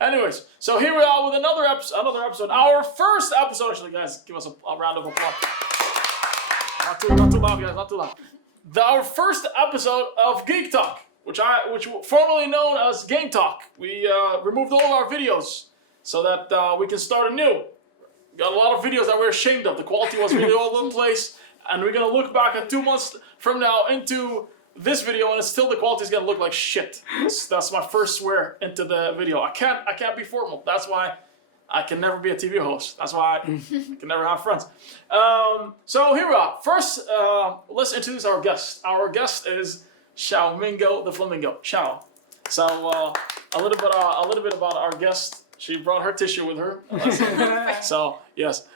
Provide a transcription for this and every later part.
Anyways, so here we are with another episode. Our first episode, actually, guys. Give us a round of applause. Not too loud, guys. Not too loud. Our first episode of Geek Talk, which formerly known as Game Talk. We removed all of our videos so that we can start anew. Got a lot of videos that we're ashamed of. The quality was really all over the place, and we're gonna look back at 2 months from now into this video, and the quality is gonna look like shit. That's my first swear into the video. I can't be formal. That's why I can never be a TV host. That's why I can never have friends. So here we are. First, let's introduce our guest. Our guest is Xiao Mingo the Flamingo. Xiao. So a little bit about our guest. She brought her tissue with her. So yes,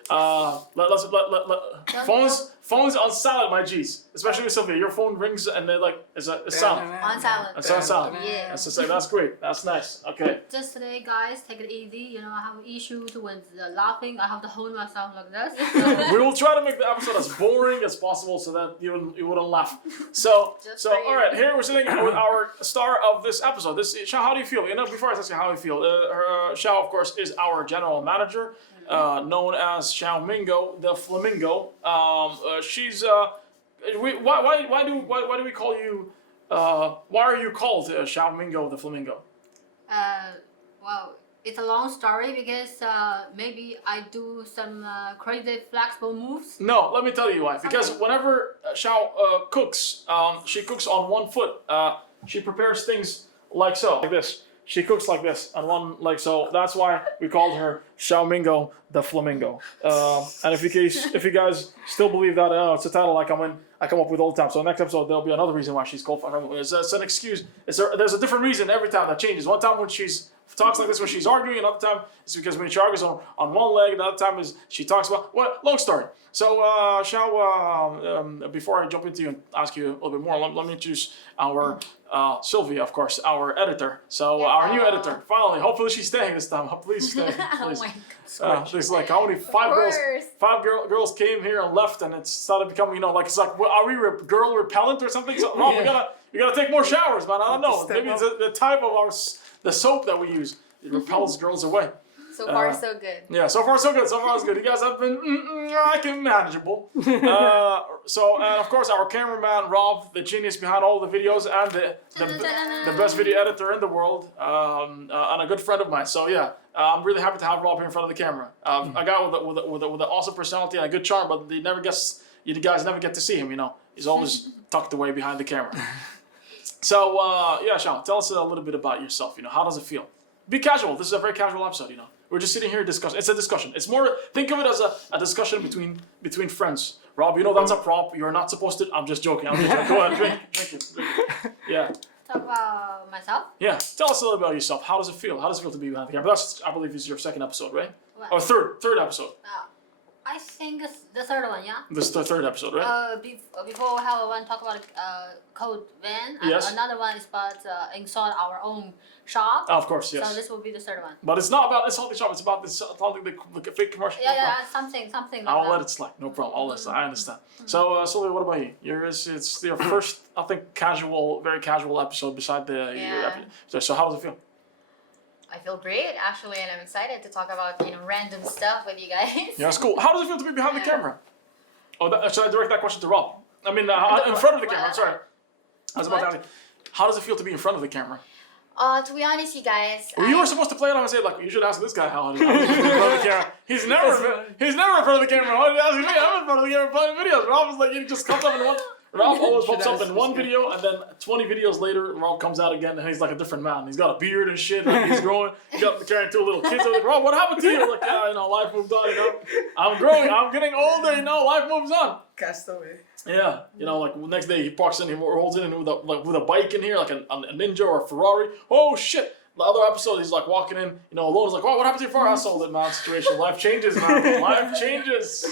phones on silent, my G's. Especially with Sylvia, your phone rings and then it's silent. On silent. It's on silent. Yeah. That's great. That's nice. Okay. Just today, guys, take it easy. You know, I have issues when laughing. I have to hold myself like this. We will try to make the episode as boring as possible so that you wouldn't laugh. So all right, here we're sitting with our star of this episode. Xiao, how do you feel? You know, before I ask you how you feel, Xiao, of course, is our general manager, known as Xiao Mingo the Flamingo. She's why do we call you? Why are you called Xiao Mingo the Flamingo? Well, it's a long story because maybe I do some crazy flexible moves. No, let me tell you why. Because whenever Xiao cooks, she cooks on one foot. She prepares things like so, like this. She cooks like this on one leg, so that's why we called her Xiao Mingo the Flamingo. And if you guys still believe that, it's a title I come up with all the time. So next episode there'll be another reason why she's called Flamingo. It's an excuse. There's a different reason every time that changes. One time when she's talks like this when she's arguing, another time it's because when she argues on one leg, another time is she talks about long story. So Xiao, before I jump into you and ask you a little bit more, let me introduce our Sylvia, of course, our editor. So our new editor, finally. Hopefully she's staying this time. Please stay. Please. Oh my God. There's like how many five girls came here and left, and it started becoming it's like are we girl repellent or something? So Rob, we gotta take more showers, man. I don't know. Maybe it's the type of the soap that we use. It repels girls away. So far, so good. Yeah, so far so good. So far so good. You guys have been manageable. And of course our cameraman Rob, the genius behind all the videos and the best video editor in the world, and a good friend of mine. So yeah, I'm really happy to have Rob here in front of the camera. A guy with an awesome personality and a good charm, but you guys never get to see him. You know, he's always tucked away behind the camera. So yeah, Xiao, tell us a little bit about yourself. You know, how does it feel? Be casual. This is a very casual episode. You know. We're just sitting here discussing. It's a discussion. It's more, think of it as a discussion between friends. Rob, you know that's a prop. You're not supposed to. I'm just joking. Go ahead, drink it. Yeah. Talk about myself? Yeah. Tell us a little about yourself. How does it feel? How does it feel to be behind the camera? That's, I believe, is your second episode, right? What? Or third episode. I think it's the third one, yeah? This is the third episode, right? Before we have one talk about code van, and yes. Another one is about install our own shop. Oh, of course, yes. So this will be the third one. But it's not about installing the shop, it's about something the fake commercial. Yeah, something like I'll that. let it slide, no problem, I'll let it slide, I understand. So, Sylvia, what about you? It's your first, I think, very casual episode beside your episode. So how does it feel? I feel great, actually, and I'm excited to talk about random stuff with you guys. Yeah, it's cool. How does it feel to be behind the camera? Oh, should I direct that question to Rob? I mean, in front of the camera. I'm sorry. I was about to ask you. How does it feel to be in front of the camera? To be honest, you guys. Well, you were supposed to play it on and say you should ask this guy how it is in front of the camera. He's never in front of the camera. Why did you ask me? I'm in front of the camera playing videos. Rob was like, he just comes up in one. Rob always pops up in one video, and then 20 videos later, Rob comes out again, and he's like a different man. He's got a beard and shit, and he's growing. He's got carrying 2 little kids. I'm like, Rob, what happened to you? Like, yeah, life moves on, I'm growing, I'm getting older, life moves on. Castaway. Yeah, like the next day he parks in, he rolls in with a bike in here, like a Ninja or a Ferrari. Oh shit! The other episode, he's like walking in, alone. He's like, "Oh, what happened to your car?" I sold it, man. Situation, life changes, man. Life changes.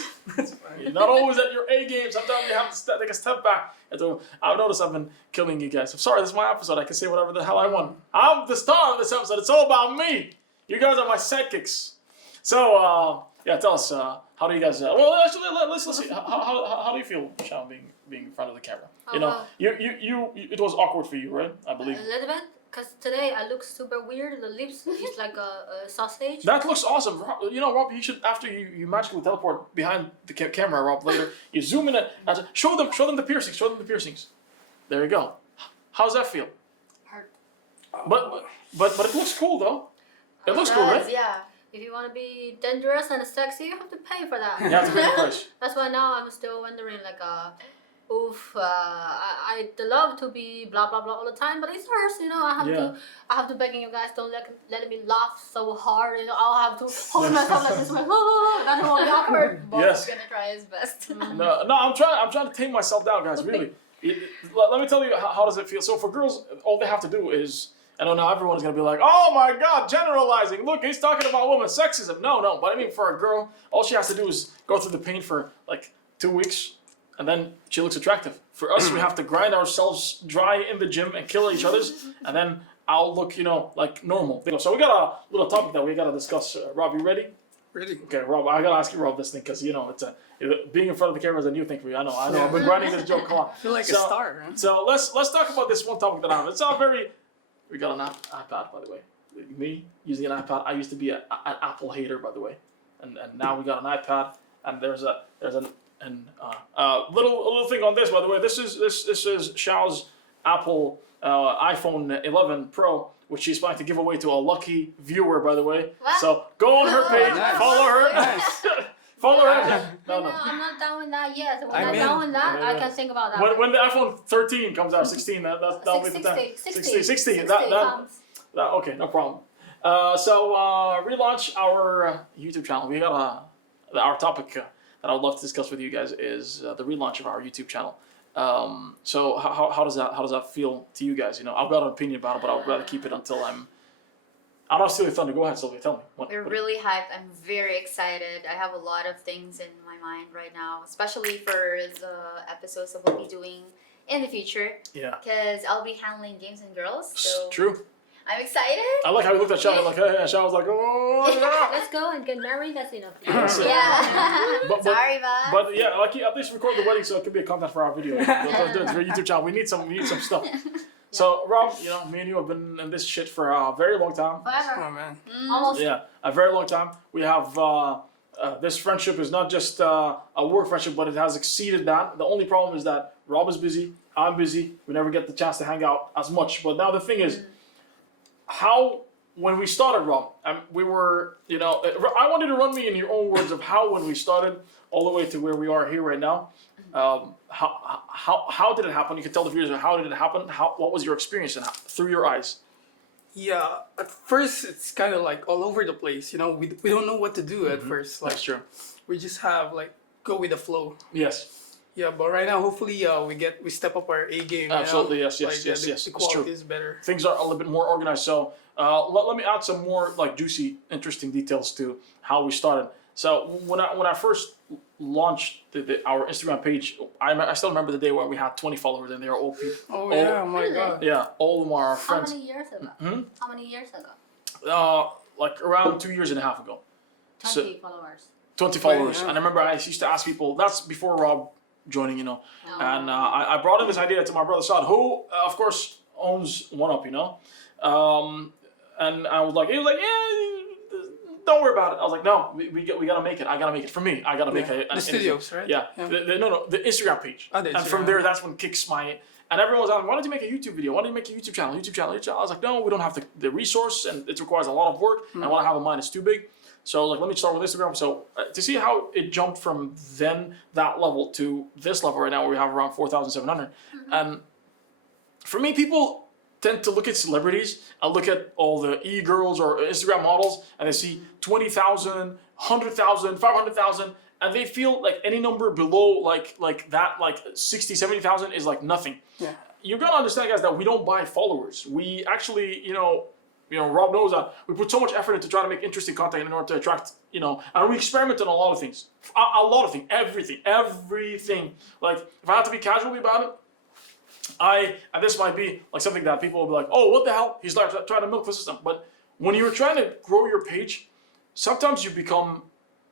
You're not always at your A game. Sometimes you have to take a step back. I've noticed I've been killing you guys. I'm sorry, this is my episode. I can say whatever the hell I want. I'm the star of this episode. It's all about me. You guys are my sidekicks. So, yeah, tell us. How do you guys? Well, actually, let's see. How do you feel, Xiao, being in front of the camera? It was awkward for you, right? I believe. A little bit, Cause today I look super weird. The lips is like a sausage. That looks awesome. You know, Rob, you should, after you magically teleport behind the camera, Rob, later, you zoom in and show them the piercings. There you go. How's that feel? Hurt. But it looks cool though. It looks It cool, does, right? Yeah. If you want to be dangerous and sexy, you have to pay for that. You have to pay the price. That's why now I'm still wondering, like, I love to be blah blah blah all the time, but it hurts, you know. I have to begging you guys, don't let me laugh so hard, you know. I'll have to hold myself like this, like, oh, that's won't be awkward. Bob's Yes. gonna try his best. No, I'm trying to tame myself down, guys. Really. Let me tell you how does it feel. So for girls, all they have to do is, I know now everyone's gonna be like, oh my God, generalizing. Look, he's talking about women sexism. No, but I mean for a girl, all she has to do is go through the pain for like 2 weeks, and then she looks attractive. For us, we have to grind ourselves dry in the gym and kill each other's, and then I'll look, you know, like normal. So we got a little topic that we gotta discuss. Rob, you ready? Ready? Okay, Rob, I gotta ask you, Rob, this thing, because you know being in front of the camera is a new thing for you. I know. I've been grinding this joke. Come on. I feel like a star, huh? So let's talk about this one topic that I have. It's all very. We got an iPad, by the way. Me using an iPad. I used to be an Apple hater, by the way, and now we got an iPad, and there's a little thing on this, by the way. This is Xiao's Apple iPhone 11 Pro, which she's planning to give away to a lucky viewer, by the way. What? So go on her page, nice. follow her. Nice. Follow her. No, I'm not done with that yet. When I'm mean- done with that, Yeah. I can think about that. When the iPhone 13 comes out, 16, that'll be the time. 60. That, comes. okay, no problem. So relaunch our YouTube channel. We got our topic that I would love to discuss with you guys is the relaunch of our YouTube channel. So how does that feel to you guys? You know, I've got an opinion about it, but I'd rather keep it until I'm not stealing thunder. Go ahead, Sylvia. Tell me. We're really hyped. I'm very excited. I have a lot of things in my mind right now, especially for the episodes that we'll be doing in the future. Yeah. Because I'll be handling games and girls. So True. I'm excited. I like how we looked at Sean like, hey, Sean was like, oh, yeah. Let's go and get married. That's enough. That's it. Yeah. But- Sorry, Bob. But yeah, like at least record the wedding so it could be a content for our video. For our YouTube channel. We need some stuff. So Rob, you know, me and you have been in this shit for a very long time. Forever. Oh man. Almost. Yeah, a very long time. We have this friendship is not just a work friendship, but it has exceeded that. The only problem is that Rob is busy, I'm busy. We never get the chance to hang out as much. But now the thing is, when we started, Rob, we were, you know, I want you to run me in your own words of how when we started all the way to where we are here right now. How did it happen? You can tell the viewers how did it happen. What was your experience and through your eyes? Yeah, at first it's kind of like all over the place. You know, we don't know what to do at first. Like That's true. we just have like go with the flow. Yes. Yeah, but right now hopefully we step up our A game. Absolutely, you know? yes, yes, Like, yes, the, yes, The it's true. quality is better. Things are a little bit more organized. So let me add some more like juicy, interesting details to how we started. So when I first launched our Instagram page, I still remember the day where we had 20 followers and they were all people. Oh yeah, my really? God. Yeah, all of them are our How friends. many years ago? Hmm? How many years ago? Like around 2.5 years ago. 20 followers. 20 followers. yeah. And I remember I used to ask people, that's before Rob joining, you know. Oh. And I brought in this idea to my brother Saad, who, of course, owns One Up, you know. And he was like, yeah, don't worry about it. I was like, no, we gotta make it. I gotta make it for me. I gotta make it. The studios, right? Yeah. The Instagram page. Oh, the And from Instagram. there, that's when kicks my. And everyone was like, why don't you make a YouTube video? Why don't you make a YouTube channel? I was like, no, we don't have the resource, and it requires a lot of work. And what I have in mind is too big. So I was like, let me start with Instagram. So to see how it jumped from then that level to this level right now, where we have around 4,700. And for me, people tend to look at celebrities and look at all the e-girls or Instagram models, and they see 20,000, 100,000, 500,000, and they feel like any number below like that, like 60, 70,000 is like nothing. Yeah. You gotta understand, guys, that we don't buy followers. We actually, you know, Rob knows that we put so much effort into trying to make interesting content in order to attract, you know, and we experiment on a lot of things. A lot of things, everything. Like, if I have to be casual about it, and this might be like something that people will be like, oh, what the hell? He's like trying to milk the system. But when you're trying to grow your page, sometimes you become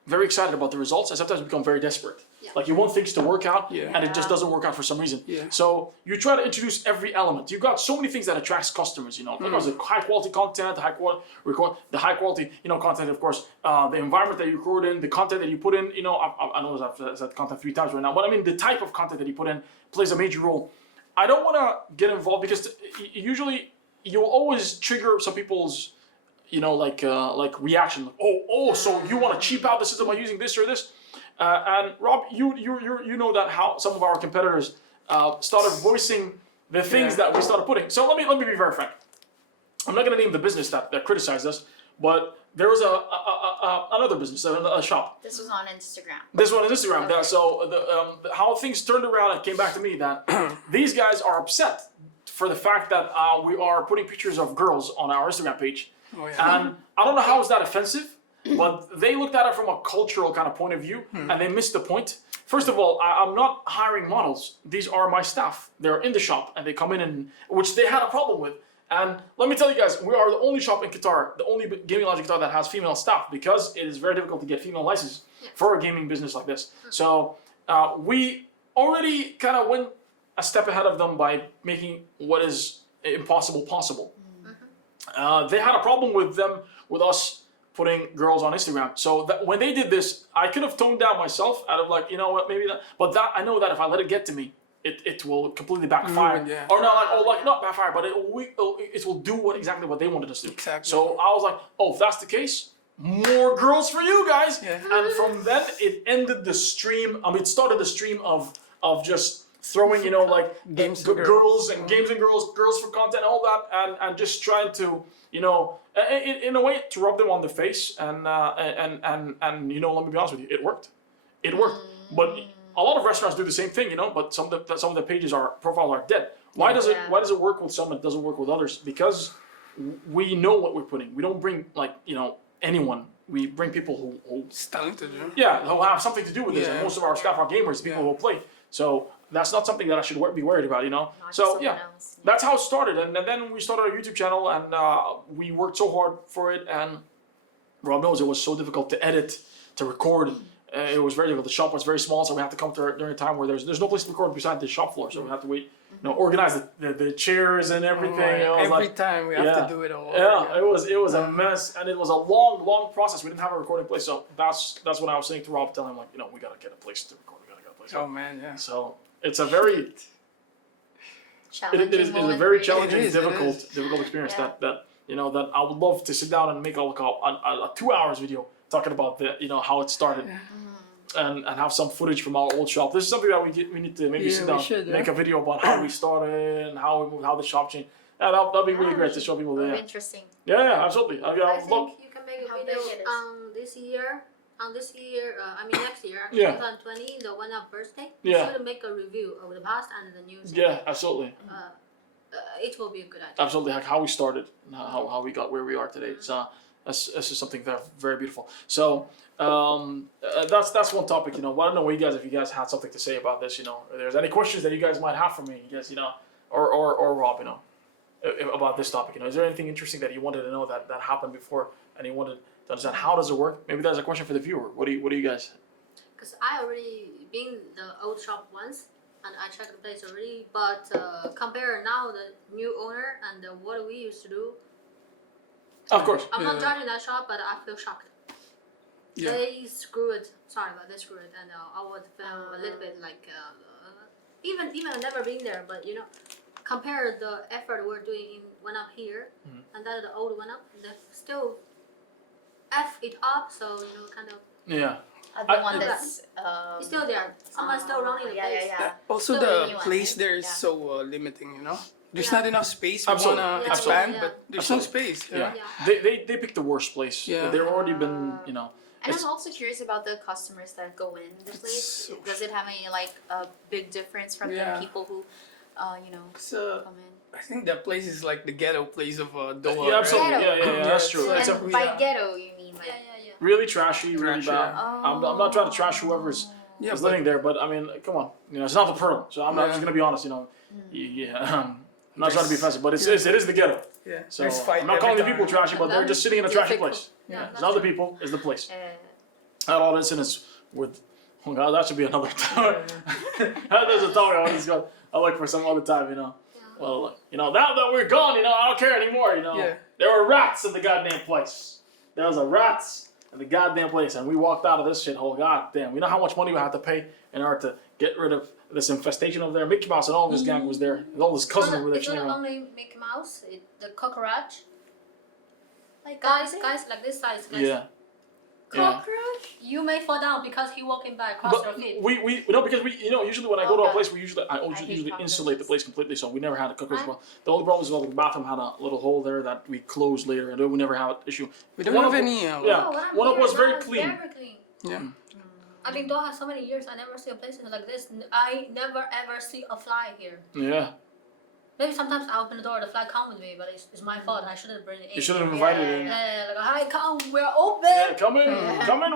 very excited about the results, and sometimes become very desperate. Yeah. Like you want things to work out, Yeah. and it just doesn't work out for some reason. Yeah. So you try to introduce every element. You've got so many things that attracts customers. You know, of course, the high quality content, the high quality, content. Of course, the environment that you record in, the content that you put in. You know, I know I've said content 3 times right now, but I mean the type of content that you put in plays a major role. I don't want to get involved because usually you'll always trigger some people's, like reaction. Like, so you want to cheap out the system by using this or this? And Rob, you know that how some of our competitors started voicing the things that we started putting. So let me be very frank. I'm not going to name the business that criticized us, but there was another business, a shop. This was on Instagram. This one is Instagram. Okay. So how things turned around and came back to me that these guys are upset for the fact that we are putting pictures of girls on our Instagram page. Oh, yeah. And I don't know how is that offensive, but they looked at it from a cultural kind of point of view, and they missed the point. First of all, I'm not hiring models. These are my staff. They're in the shop, and they come in, and which they had a problem with. And let me tell you guys, we are the only shop in Qatar, the only gaming lodge in Qatar that has female staff, because it is very difficult to get female licenses for a gaming business like this. So we already kind of went a step ahead of them by making what is impossible possible. They had a problem with us putting girls on Instagram. So that when they did this, I could have toned down myself out of like, you know what, maybe that. But that I know that if I let it get to me, it will completely backfire. Yeah. Or not backfire, but it will do exactly what they wanted us to do. Exactly. So I was like, if that's the case, more girls for you guys. Yeah. And from then it ended the stream. It started the stream of just throwing, Games g- and girls and games and girls for content, all that, and just trying to, in a way, to rub them on the face, and let me be honest with you, it worked. It worked, but a lot of restaurants do the same thing, but some of the pages profiles are dead. Why does it work with some and it doesn't work with others? Because we know what we're putting. We don't bring anyone. We bring people who It's talented, yeah. yeah, who have something to do with this. And Yeah. most of our staff are gamers, people who play. So that's not something that I should be worried about, Not So someone yeah, else. that's how it started. And then we started our YouTube channel, and we worked so hard for it. And Rob knows it was so difficult to edit, to record. It was very difficult. The shop was very small, so we had to come during a time where there's no place to record beside the shop floor. So we had to wait, organize the chairs and everything. It was Every like, time we have to do it all. yeah, it was a mess, and it was a long process. We didn't have a recording place, so that's what I was saying to Rob, telling him we gotta get a place to record. We gotta get a place. Oh man, yeah. So it's a very Challenging it is a moment very for you. challenging, It is. difficult experience Yeah. that I would love to sit down and make a 2 hours video talking about how it started. And have some footage from our old shop. This is something that we need to maybe sit down, make a video about how we started and how we moved, how the shop changed. Yeah, that'd be really great to show people Very that. interesting. Yeah, absolutely. I would love. think you can make a How video big it is. next year, next year, actually, Yeah. 2020, the one up birthday. Yeah. Should make a review of the past and the new. Yeah, absolutely, It will be a good idea. absolutely. Like how we started, and how we got where we are today. It's that's just something very beautiful. So that's one topic. I don't know if you guys had something to say about this. If there's any questions that you guys might have for me, or Rob, about this topic. Is there anything interesting that you wanted to know that happened before, and you wanted to understand how does it work? Maybe there's a question for the viewer. What do you guys? Because I already been the old shop once, and I checked the place already. But compare now the new owner and what we used to do. Of course. I'm not judging that shop, but I feel shocked. Yeah. They screwed it. Sorry, but they screwed it, and I would feel a little bit like even I've never been there, but compare the effort we're doing one up here, and then the old one up, they still f it up. So kind of. Yeah. The one that's It's still there. Someone's still running the place. Yeah. Also, So the anyone, place right? there is Yeah. so limiting. There's Yeah. not enough space. We Absolutely. wanna Yeah. expand, Yeah. but there's Absolutely. no space. Yeah. Yeah. They picked the worst place. Yeah. They've already been, And It's- I'm also curious about the customers that go in the place. so- Does it have any a big difference from Yeah. the people who, So come in? I think that place is like the ghetto place of Doha. Yeah, absolutely. Ghetto. Yeah, that's true. Yeah. It's a And by yeah. ghetto, you mean like? Yeah. really trashy, really Trash, bad. yeah. I'm not trying to trash whoever's Yeah, is but living there, but I mean, come on, it's not the Pearl. So I'm not Yeah. just gonna be honest, I'm not trying to be offensive, but it is the ghetto. yeah, So there's fight I'm not calling the every people time. trashy, but they're just sitting in a trashy Difficult. place. Yeah. It's not the people, it's the place. I had all the incidents with. Oh God, that should be another time. There's a topic I like for some other time, you know. Yeah. Well, you know, now that we're gone, you know, I don't care anymore, you know. Yeah. There were rats in the goddamn place. There was a rats in the goddamn place, and we walked out of this shithole. God damn, you know how much money we had to pay in order to get rid of this infestation over there? Mickey Mouse and all of his gang was there. And all his cousins were there. It's not only Mickey Mouse, the cockroach. Like Guys like this size, guys. Yeah. cockroach. You may fall down because he walking by across your But feet. we you know, because we, you know, usually when I go to a Okay. place, I hate usually cockroaches. insulate the place completely, so we never had a cockroach Right. problem. The only problem is that the bathroom had a little hole there that we closed later, and we never had an issue. We don't One have of any. yeah. Oh, when I'm one of here, was very now it's clean. Very clean. Yeah. I've been doing so many years. I never see a place like this. I never ever see a fly here. Yeah. Maybe sometimes I open the door, the fly come with me, but it's my fault. I shouldn't bring it in. You should have invited Yeah. him. Yeah, like hi, come, we're open. Yeah, come in,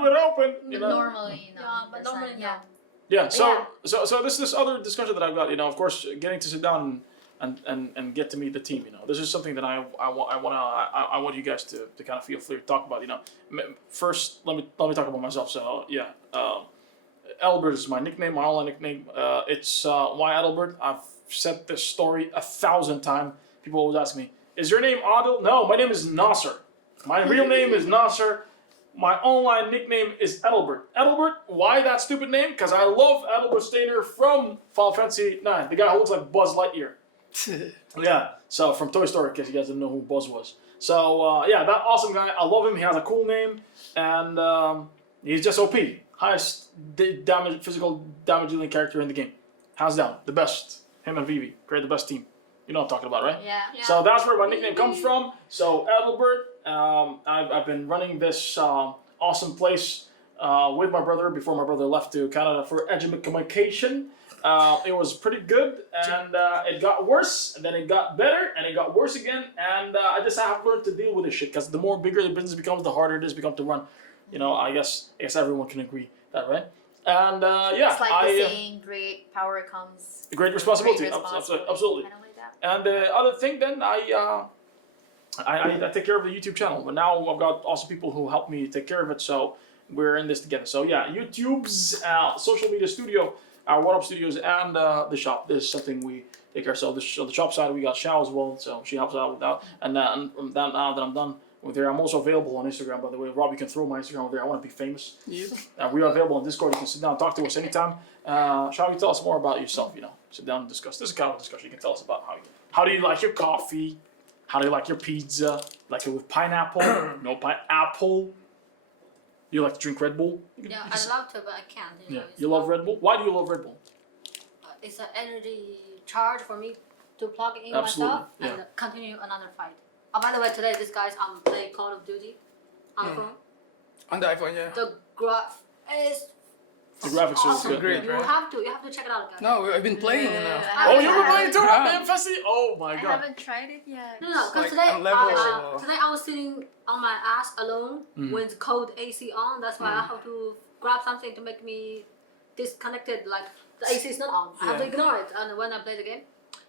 we're open. You know. Normally, no. Yeah, but that's normally not- no. Yeah. So Yeah. so this other discussion that I've got, you know, of course, getting to sit down and get to meet the team, you know, this is something that I want you guys to kind of feel free to talk about, you know. First, let me talk about myself. So yeah, Adilbeart is my nickname, my online nickname. It's why Adilbeart. I've said this story 1,000 times. People always ask me, "Is your name Adil?" No, my name is Nasser. My real name is Nasser. My online nickname is Adilbeart. Adilbeart, why that stupid name? Because I love Adilbeart Steiner from Final Fantasy 9, the guy who looks like Buzz Lightyear. Yeah, so from Toy Story, in case you guys didn't know who Buzz was. So yeah, that awesome guy. I love him. He has a cool name, and he's just OP. Highest physical damage dealing character in the game, hands down, the best. Him and Vivi create the best team. You know what I'm talking about, right? Yeah. Yeah. So that's where my nickname comes from. So Adilbeart, I've been running this awesome place with my brother before my brother left to Canada for education. It was pretty good, and it got worse, and then it got better, and it got worse again, and I just have to learn to deal with this shit, because the more bigger the business becomes, the harder it is to run. You know, I guess everyone can agree that, right? And yeah, It's like the saying, great power comes. great responsibility, Great responsibility. absolutely. Kind of like that. And the other thing, then I take care of the YouTube channel, but now I've got awesome people who help me take care of it. So we're in this together. So yeah, YouTube's social media studio, our What Up Studios, and the shop. This is something we take care of. So on the shop side, we got Shao as well, so she helps out with that. And from that, now that I'm done with her, I'm also available on Instagram. By the way, Rob, you can throw my Instagram over there. I want to be famous. Yeah. We are available on Discord. You can sit down and talk to us anytime. Shall you tell us more about yourself? You know, sit down and discuss. This is kind of a discussion. You can tell us about how do you like your coffee? How do you like your pizza? Like it with pineapple? No pineapple? Do you like to drink Red Bull? Yeah, I'd love to, but I can't. You know, Yeah. it's You love Red Bull? Why do you love Red Bull? It's an energy charge for me to plug in Absolutely, myself and yeah. continue another fight. Oh, by the way, today this guy's playing Call of Duty on the phone. On the iPhone, yeah. The graph is The graphics are awesome. good. Great, You right? have to check it out, guys. No, I've been playing, you know. Oh, you've been playing too? Yeah. Damn, Fessy? Oh my I god. haven't tried it yet. No, Like, because today, on level- today I was sitting on my ass alone with cold AC on. That's why I have to grab something to make me disconnected. Like the AC is not on. I have to Yeah. ignore it. And when I play the game,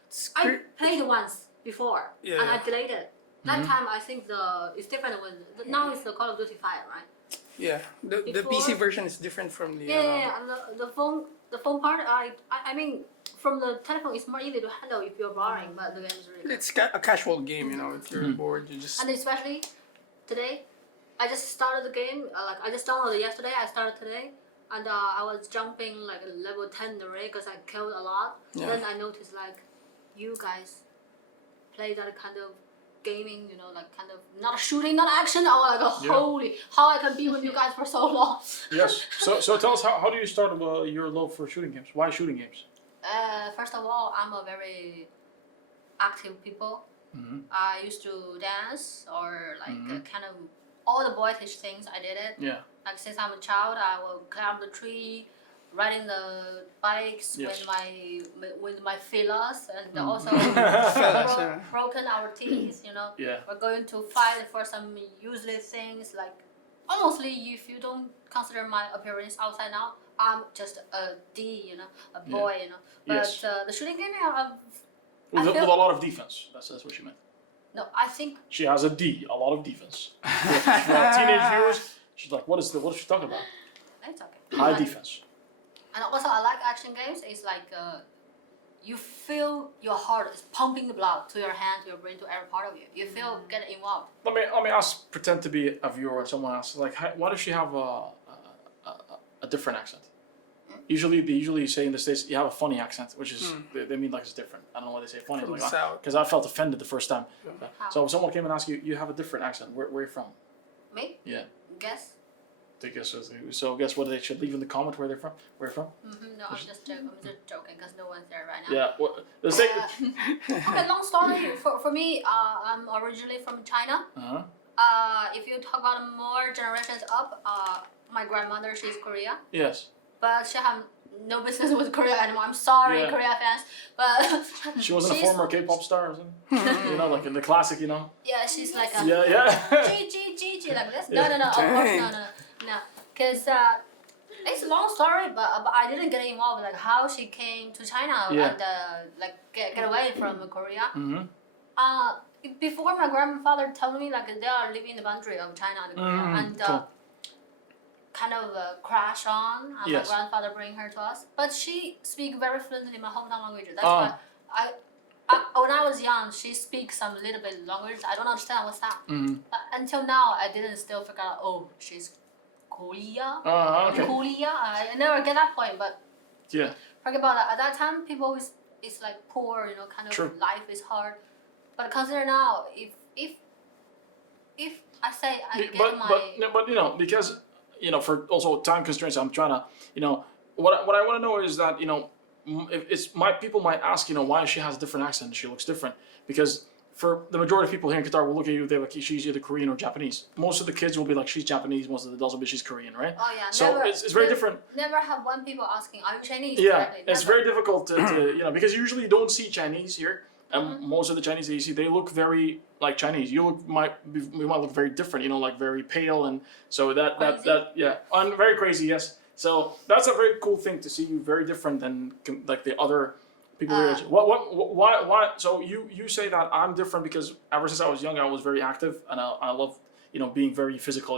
It's I cre- played it once before and I Yeah. delayed it. That time I think it's different now it's the Call of Duty 5, right? yeah. The Before- PC version is different from the. Yeah, and the phone part I mean from the telephone it's more easy to handle if you're borrowing, but the game is really good. It's a casual game, you know. If you're bored, you just. And especially today, I just started the game. Like I just downloaded it yesterday. I started today, and I was jumping like level 10 already because I killed a lot. Yeah. Then I noticed like you guys play that kind of gaming, you know, like kind of not shooting, not action. I was like, Yeah. holy, how I can be with you guys for so long. Yes. So tell us, how do you start your love for shooting games? Why shooting games? First of all, I'm a very active people. Mm-hmm. I used to dance or like kind of all the boyish things. I did it. Yeah. Like since I'm a child, I will climb the tree, riding the bikes Yes. with my fellas, and also Fellas, yeah. broken our teeth. You know, Yeah. we're going to fight for some useless things. Like honestly, if you don't consider my appearance outside now, I'm just a D. You know, a boy. You know, but Yes. the shooting game, With I feel- a lot of defense. That's what she meant. no, I think She has a D, a lot of defense. For our teenage viewers, she's like, what is she talking about? It's okay. High But- defense. And also, I like action games. It's like you feel your heart is pumping the blood to your hand, to your brain, to every part of you. You feel get involved. Let me ask, pretend to be a viewer or someone else. Like, why does she have a different accent? Usually, they usually say in the States, you have a funny accent, which is, they mean like it's different. I don't know why they say funny. From Like, the South. because I felt offended the first time. How? So if someone came and asked you, you have a different accent. Where are you from? Me? Yeah. Guess? I guess so. Guess what? They should leave in the comment where they're from. Where you're from? No, I'm just joking because no one's there right now. Yeah. Well, the same. Okay, long story. For me, I'm originally from China. If you talk about more generations up, my grandmother, she's Korea. Yes. But she have no business with Korea anymore. I'm sorry, Yeah. Korea fans. But She wasn't a she's- former K-pop star or something. You know, like in the classic. You know. Yeah, she's like a Yeah. G like this. Yeah. No. Of course, Dang. no. Cause it's a long story, but I didn't get involved. Like how she came to China Yeah. and like get away from Korea. Mhm. Before my grandfather told me like they are living in the boundary of China and Korea, and cool. kind of crash on. And Yes. my grandfather bring her to us, but she speak very fluently my hometown language. That's Ah. why when I was young, she speaks some little bit language. I don't understand what's that. But until now, I didn't still figure out. Oh, she's Korea. Okay. Korea. I never get that point, but Yeah. forget about that. At that time, people is like poor, kind of True. life is hard. But consider now, if I say I get my Because for also time constraints, I'm trying to what I want to know is that if it's people might ask why she has a different accent, she looks different, because for the majority of people here in Qatar will look at you, they're like, she's either Korean or Japanese. Most of the kids will be like, she's Japanese. Most of the adults will be, she's Korean, right? oh yeah, So never, it's very different. Never have one people asking, are you Chinese? Yeah, Directly. it's Never. very difficult to because you usually don't see Chinese here, and most of the Chinese that you see, they look very like Chinese. You might look very different, like very pale, and so that and very crazy, yes. So that's a very cool thing to see you very different than like the other people here. Why? So you say that I'm different because ever since I was young, I was very active, and I love being very physical,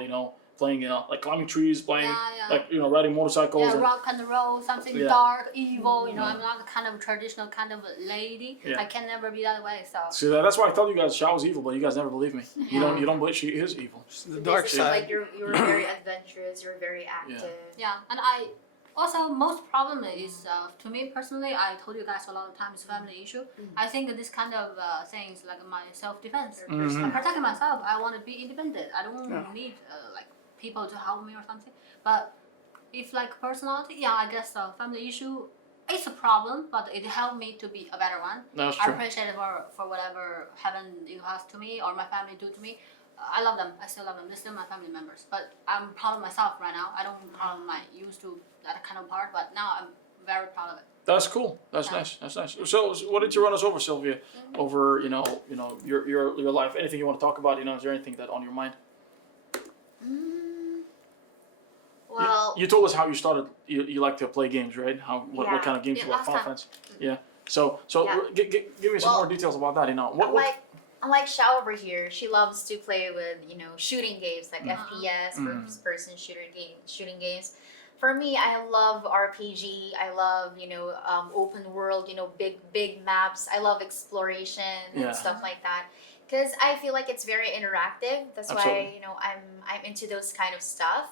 playing like climbing trees, playing like riding motorcycles. Yeah, and, rock and roll, something Yeah. dark, evil. I'm not the kind of traditional kind of lady. Yeah. I can never be that way. So See, that's why I tell you guys Xiao is evil, but you guys never believe me. You don't believe she is evil. The dark Basically, side. like you're very adventurous. You're very active. yeah, and I also most problem is to me personally. I told you guys a lot of times family issue. I think this kind of things like my self defense. I'm protecting myself. I want to be independent. I don't need like people to help me or something. But if like personality, I guess family issue is a problem, but it helped me to be a better one. That's I true. appreciate it for whatever heaven in the past to me or my family do to me. I love them. I still love them. They're still my family members. But I'm proud of myself right now. I don't proud of my used to that kind of part, but now I'm very proud of it. That's cool. That's nice. That's nice. So what did you run us over, Sylvia? Over your life. Anything you want to talk about? Is there anything that on your mind? Well, You told us how you started. You like to play games, right? What kind of games Yeah, you like? last Final time. Fantasy. Yeah. So Yeah. Give me some more details about that. unlike Xiao over here, she loves to play with shooting games like FPS, first-person shooting games. For me, I love RPG. I love open world. Big maps. I love exploration and stuff like that. Because I feel like it's very interactive. That's Absolutely. why I'm into those kind of stuff.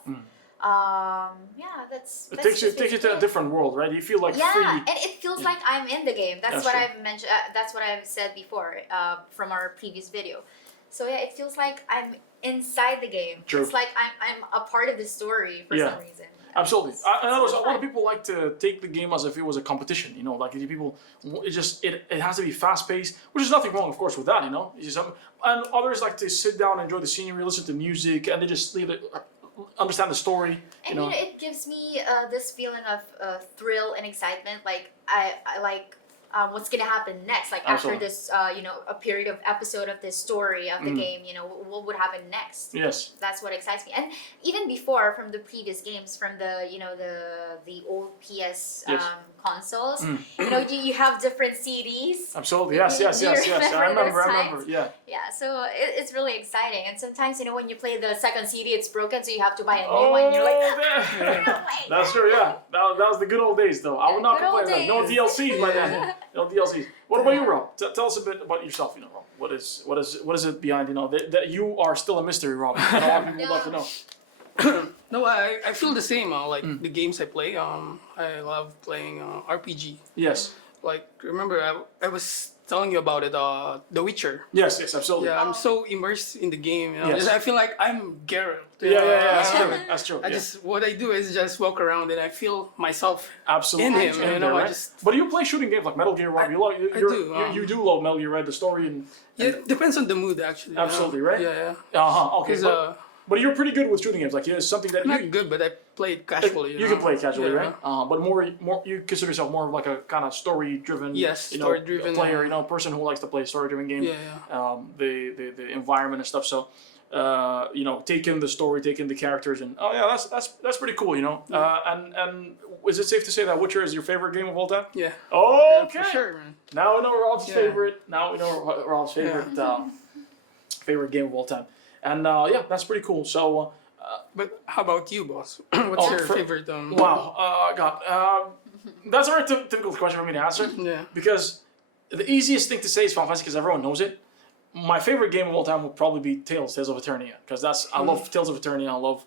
That's It takes you to a different world, right? You feel like free. and it feels like I'm in the game. That's what true. I've mentioned. That's what I've said before from our previous video. So it feels like I'm inside the game. True. It's like I'm a part of the story for some reason. Absolutely. It's I know a lot fun. of people like to take the game as if it was a competition. Like people, it has to be fast paced, which is nothing wrong, of course, with that. It's just, and others like to sit down, enjoy the scenery, listen to music, and they just leave it. Understand the story. And it gives me this feeling of thrill and excitement. Like I like what's gonna happen next. Like Absolutely. after this, a period of episode of this story of the game, what would happen next? Yes. That's what excites me. And even before, from the previous games, from the the old PS Yes. consoles, you have different CDs. Absolutely. Yes. You- Yes. you Yes. Yes. I remember remember. those I remember. times? Yeah. Yeah, so it's really exciting. And sometimes, when you play the second CD, it's broken, so you have to buy a new one. And you're like, yeah. That's true. Yeah. That was the good old days, though. I would not good old complain. No days. DLCs by then. No DLCs. What about you, Rob? Tell us a bit about yourself. Rob. What is it behind? That you are still a mystery, Rob. A lot of people would love to know. No, I feel the same. Like the games I play. I love playing RPG. Yes. Like remember, I was telling you about it. The Witcher. Yes. Yes. Absolutely. Yeah, I'm so immersed in the game. Yes. I feel like I'm Geralt. Yeah. That's true. That's true. Yeah. What I do is just walk around and I feel myself Absolutely. in him. I right? just. But you play shooting games like Metal Gear, Rob. You do love Metal Gear, right? The story and. Yeah, it depends on the mood actually. Absolutely, right? Yeah. Okay. 'Cause, But you're pretty good with shooting games. Like it's something that not good, but I play it casually. You can play it casually, Yeah. right? But more, you consider yourself more of like a kind of story-driven, Yes, story-driven, player. Person who likes to play story-driven games. Yeah. The environment and stuff. So, take in the story, take in the characters, and that's pretty cool. And is it safe to say that Witcher is your favorite game of all time? Yeah. Okay. For sure, man. Now we know Rob's Yeah. favorite. Now we know Rob's favorite favorite game of all time. And that's pretty cool. So. But how about you, boss? What's your favorite? Wow, God, that's a very difficult question for me to answer. Yeah. Because the easiest thing to say is Final Fantasy because everyone knows it. My favorite game of all time would probably be Tales of Eternia, because I love Tales of Eternia. I love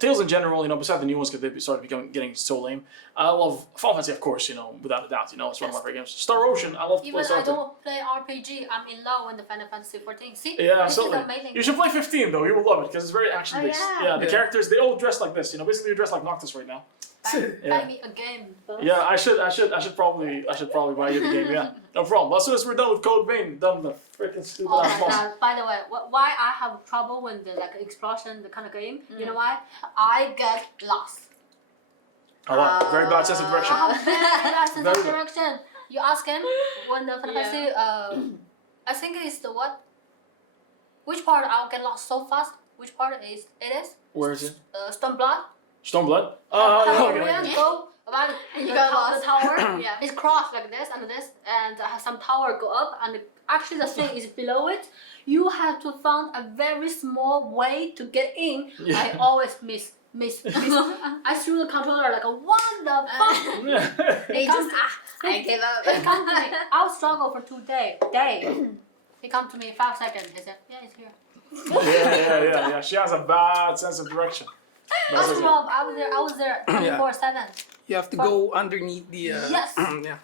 Tales in general. Besides the new ones because they started getting so lame. I love Final Fantasy, of course. Without a doubt. It's one of my favorite games. Star Ocean, I love to play Even Star I Ocean. don't play RPG, I'm in love with the Final Fantasy 14. See, Yeah, this absolutely. is amazing. You should play 15 though. You will love it because it's very action based. Oh, yeah. The characters they all dress like this. Basically you dress like Noctis right now. Buy me a game. Boss. Yeah, I should probably buy you the game. Yeah, no problem. As soon as we're done with Code Vein, done the freaking stupid Oh ass my boss. god! By the way, why I have trouble with the explosion, the kind of game? You know why? I get lost. Very bad sense of direction. I have very bad sense Very of bad. direction. You ask him when the Final Fantasy. I think it's the what? Which part I'll get lost so fast? Which part it is? Where is it? Stormblood. Stormblood? Hungarian go around You the, got the lost. tower. Yeah. It's crossed like this and this, and some tower go up, and actually the thing is below it. You have to find a very small way to get in. Yeah. I always miss. I threw the controller like, what the fuck? They just I give up. He come to me. I'll struggle for 2 days. He come to me 5 seconds. He said, yeah, it's here. Yeah. She has a bad sense of direction. That's That's it. Rob. I was there 24/7. You have to go underneath the. Yes. Yeah.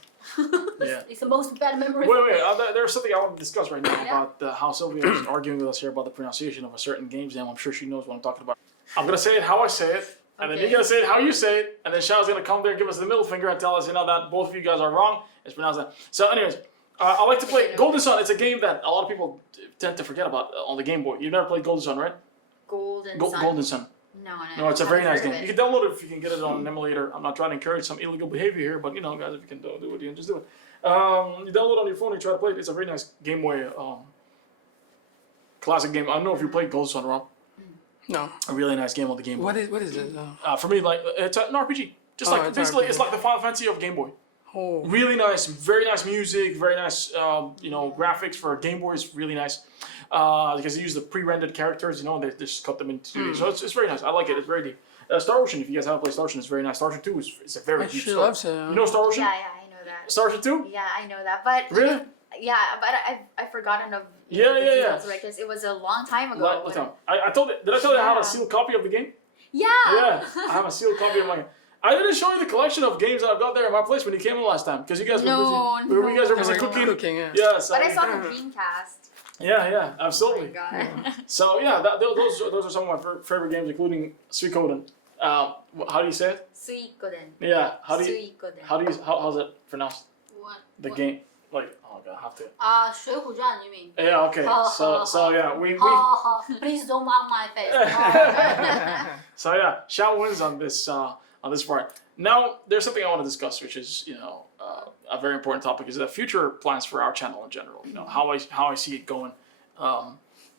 Yeah. It's the most bad memory. Wait. There's something I want to discuss right now Yeah. about how Sylvia is arguing with us here about the pronunciation of a certain game's name. I'm sure she knows what I'm talking about. I'm gonna say it how I say it, and then Okay. you're gonna say it how you say it, and then Shao's gonna come there and give us the middle finger and tell us, that both of you guys are wrong. It's pronounced that. So, anyways, I like to play Golden Sun. It's a game that a lot of people tend to forget about on the Game Boy. You've never played Golden Sun, right? Golden Sun. Golden Sun. No, No, it's a very nice game. It. You can download it if you can get it on an emulator. I'm not trying to encourage some illegal behavior here, but guys, if you can do it, you can just do it. You download it on your phone and try to play it. It's a very nice Game Boy classic game. I don't know if you played Golden Sun, Rob. No. A really nice game on the Game Boy. What is it? For me, like it's an RPG. Just Oh, like it's an basically, RPG. it's like the Final Fantasy of Game Boy. Oh. Really nice, very nice music, very nice, graphics for a Game Boy is really nice. Because they use the pre-rendered characters, they just cut them into 2D. So it's very nice. I like it. It's very deep. Star Ocean, if you guys haven't played Star Ocean, it's very nice. Star Ocean 2 is a very I deep sure story. love it. You know Star Ocean? Yeah, I know that. Star Ocean 2? Yeah, I know that. But Really? yeah, but I've forgotten of Yeah, the yeah. details, right? Because it was a long time ago. Did I tell you I had a Yeah. sealed copy of the game? Yeah. Yeah, I have a sealed copy of my game. I didn't show you the collection of games that I've got there in my place when you came in last time because you guys were busy. No, You guys were busy no. cooking. Yeah. Yeah, so But I saw the Dreamcast. Yeah, Oh absolutely. my god. So yeah, those are some of my favorite games, including Suikoden. How do you say it? Suikoden. Yeah. How's it pronounced? What? The What? game, like I have to. 水浒传 you mean? Yeah. Okay. So yeah, we. Please don't on my face. So yeah, Xiao wins on this part. Now there's something I want to discuss, which is a very important topic is the future plans for our channel in general. You know, how I see it going,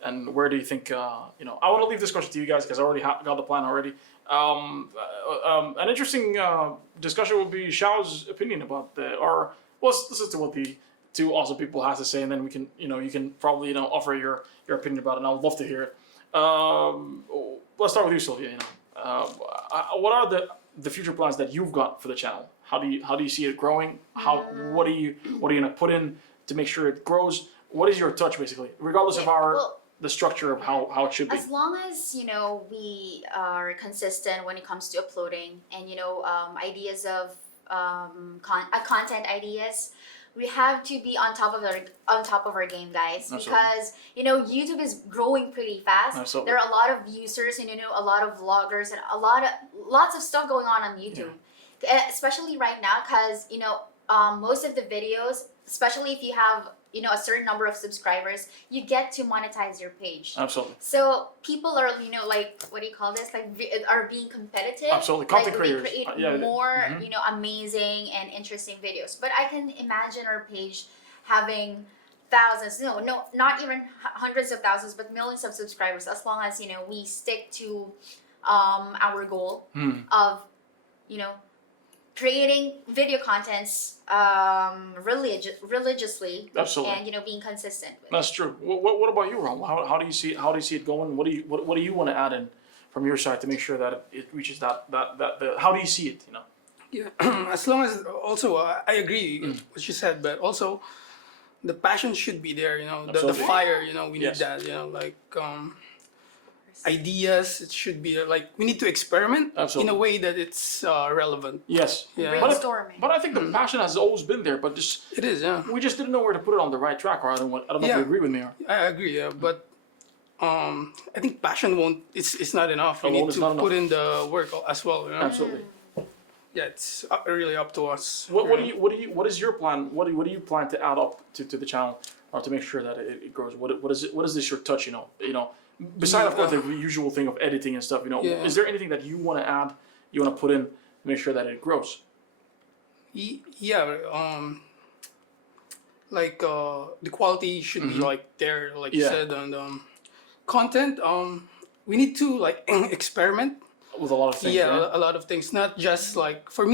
and where do you think? You know, I want to leave this question to you guys because I already got the plan already. An interesting discussion will be Xiao's opinion about or let's listen to what the two awesome people have to say, and then we can, you know, you can probably, you know, offer your opinion about it, and I would love to hear it. Let's start with you, Sylvia. You know, what are the future plans that you've got for the channel? How do you see it growing? What are you gonna put in to make sure it grows? What is your touch, basically, regardless of the structure of how it should be? As long as, you know, we are consistent when it comes to uploading and, you know, ideas of content ideas, we have to be on top of our game, guys. Absolutely. Because, you know, YouTube is growing pretty fast. Absolutely. There are a lot of users and, you know, a lot of vloggers and lots of stuff going on YouTube. Especially right now, because, you know, most of the videos, especially if you have, you know, a certain number of subscribers, you get to monetize your page. Absolutely. So people are, you know, like, what do you call this? Like, are being competitive. Absolutely. Content like, creators. We create more, you know, amazing and interesting videos. But I can imagine our page having thousands, no, not even hundreds of thousands, but millions of subscribers, as long as, you know, we stick to our goal of, you know, creating video contents religiously. Absolutely. And, you know, being consistent with That's true. What about you, Ron? How do you see it going? What do you want to add in from your side to make sure that it reaches that how do you see it? You know. Yeah, as long as also I agree with what you said, but also the passion should be there. You know, the Absolutely. fire. You know, we Yes. need that. You know, like ideas. It should be like we need to experiment Absolutely. in a way that it's relevant. Yes. Yeah. brainstorming. But I think the passion has always been there, but just It is, yeah. we just didn't know where to put it on the right track. Or I don't know if Yeah. you agree with me. Or I agree, yeah, but I think passion won't. It's not enough. We Alone need is to not put enough. in the work as well. You know? Absolutely. Yeah, it's really up to us. What is your plan? What do you plan to add up to the channel or to make sure that it grows? What is it? What is this your touch? You know, besides of course the usual thing of editing and stuff. You know, Yeah. is there anything that you want to add? You want to put in to make sure that it grows? Yeah, like the quality should be like there, like you Yeah. said, and content. We need to like experiment. With a lot of things. Yeah, right? a lot of things. Not just like for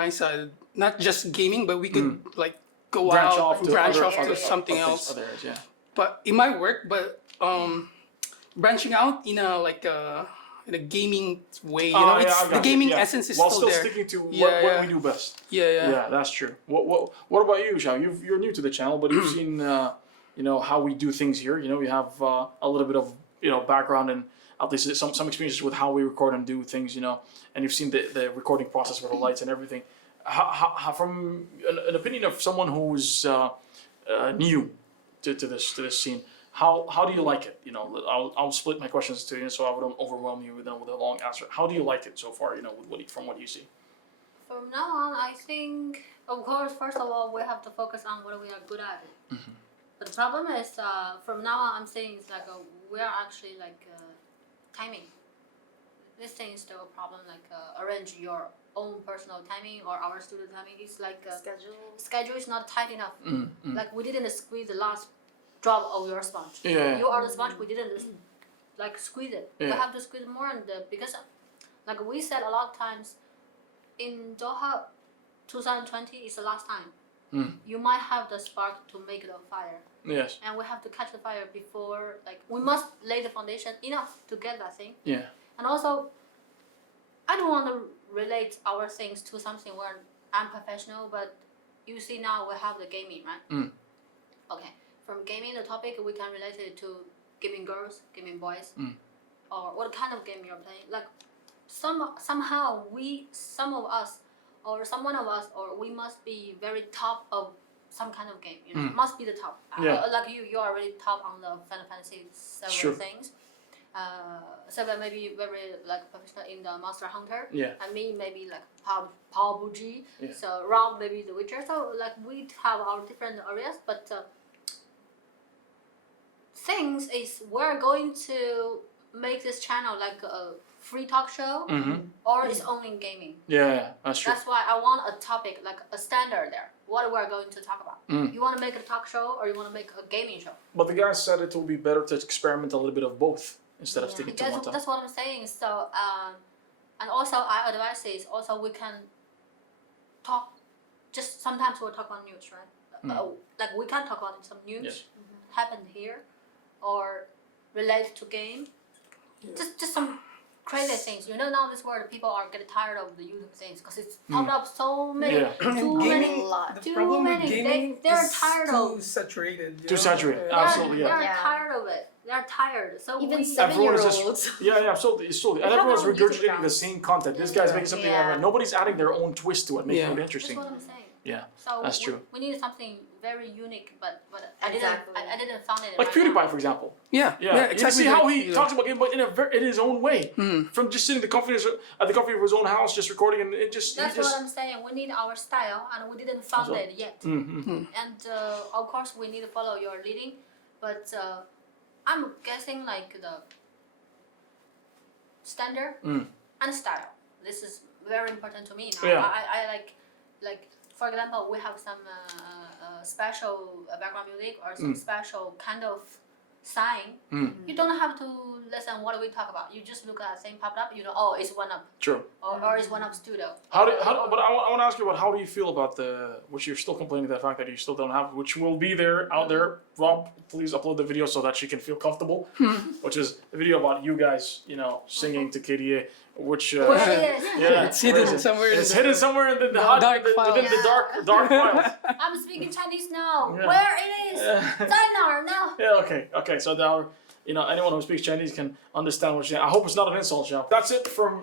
my side, not just gaming, but we could like go Branch out, off to branch other- off to other- something other else. things, other areas, yeah. But it might work, but branching out in a like in a gaming way, you know, Oh, yeah, it's I got the you, gaming yeah. essence is While still there. sticking to Yeah, what yeah. we do best. Yeah. Yeah, that's true. What about you, Xiao? You're new to the channel, but you've seen you know how we do things here. You know, you have a little bit of background and at least some experiences with how we record and do things. You know, and you've seen the recording process with the lights and everything. How from an opinion of someone who's new to this scene, how do you like it? You know, I'll split my questions to you so I wouldn't overwhelm you with a long answer. How do you like it so far? You know, from what you see. From now on, I think, of course, first of all, we have to focus on what we are good at. But the problem is, from now on, I'm saying it's like we are actually like timing. This thing is still a problem. Like arrange your own personal timing or our studio timing. It's like schedule is not tight enough. Like we didn't squeeze the last drop of your sponge. Yeah. You are the sponge. We didn't like squeeze it. We Yeah. have to squeeze more, and because like we said a lot of times, in Doha, 2020 is the last time. You might have the spark to make the fire, Yes. and we have to catch the fire before. Like we must lay the foundation enough to get that thing. Yeah. And also, I don't want to relate our things to something where I'm professional, but you see now we have the gaming, right? Okay, from gaming, the topic we can relate it to gaming girls, gaming boys, or what kind of game you're playing. Like somehow some of us, or some one of us, or we must be very top of some kind of game. You know, must be the top. Yeah. Like you are already top on the Final Fantasy several Sure. things. Sylvia maybe very like professional in the Monster Hunter. Yeah. And me maybe like PUBG. Yeah. So Rob maybe The Witcher. So like we have our different areas, but things is we're going to make this channel like free talk show or it's only gaming. Yeah, that's true. That's why I want a topic, like a standard there. What we're going to talk about. You want to make a talk show or you want to make a gaming show? But the guy said it will be better to experiment a little bit of both instead of sticking to one topic. That's what I'm saying. So, and also I advise is also we can talk, just sometimes we'll talk on news, right? Like we can talk on some news happened here or relate to game. Just some crazy things. You know, now this world people are getting tired of the YouTube things because it's popped up so many, too many. The problem with gaming they're is tired too saturated. Too saturated. Absolutely, yeah. They're tired of it. They're tired. So Even everyone is 7-year-olds. just, yeah, absolutely. And everyone's regurgitating the same content. This guy's making something different. Nobody's adding their own twist to it, making it that's interesting. what I'm saying. Yeah, So that's true. We need something very unique, but Exactly. I didn't find it. Like right now. PewDiePie, for example. Yeah, You exactly. see how he talks about game, but in his own way. From just sitting at the comfort of his own house, just recording, and it just. That's what I'm saying. We need our style, and we didn't find it yet. And of course, we need to follow your leading, but I'm guessing like the standard and style. This is very important to me now. Yeah. I like for example, we have some special background music or some special kind of sign. You don't have to listen what we talk about. You just look at the thing popped up. You know, oh, it's one up. True. Or it's one up studio. But I want to ask you about how do you feel about which you're still complaining the fact that you still don't have, which will be there out there. Rob, please upload the video so that she can feel comfortable. Which is the video about you guys, singing to KDA, which It's hidden somewhere. It's hidden somewhere in the dark files. I'm speaking Chinese now. Yeah. Where it is? 在哪儿呢? Yeah, okay. So now, anyone who speaks Chinese can understand what you're saying. I hope it's not an insult, Xiao. That's it for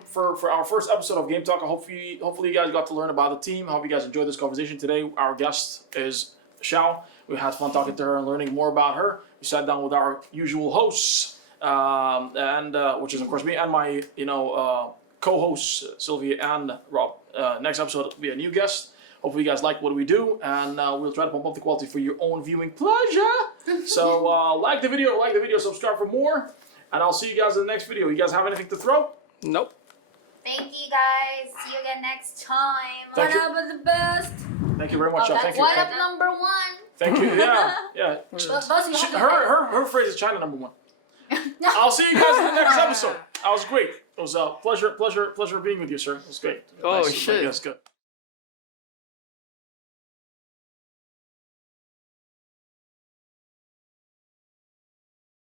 our first episode of Game Talk. Hopefully you guys got to learn about the team. I hope you guys enjoyed this conversation today. Our guest is Xiao. We had fun talking to her and learning more about her. We sat down with our usual hosts, which is of course me and my co-hosts Sylvia and Rob. Next episode will be a new guest. Hopefully you guys like what we do, and we'll try to pump up the quality for your own viewing pleasure. So like the video, subscribe for more, and I'll see you guys in the next video. You guys have anything to throw? Nope. Thank you guys. See you again next time. Thank you. One up is the best. Thank you very much, Xiao. Thank you. One up number one. Thank you. Yeah. Her phrase is China number one. I'll see you guys in the next episode. That was great. It was a pleasure being with you, sir. It was great. Oh, nice. shit. Yes, good.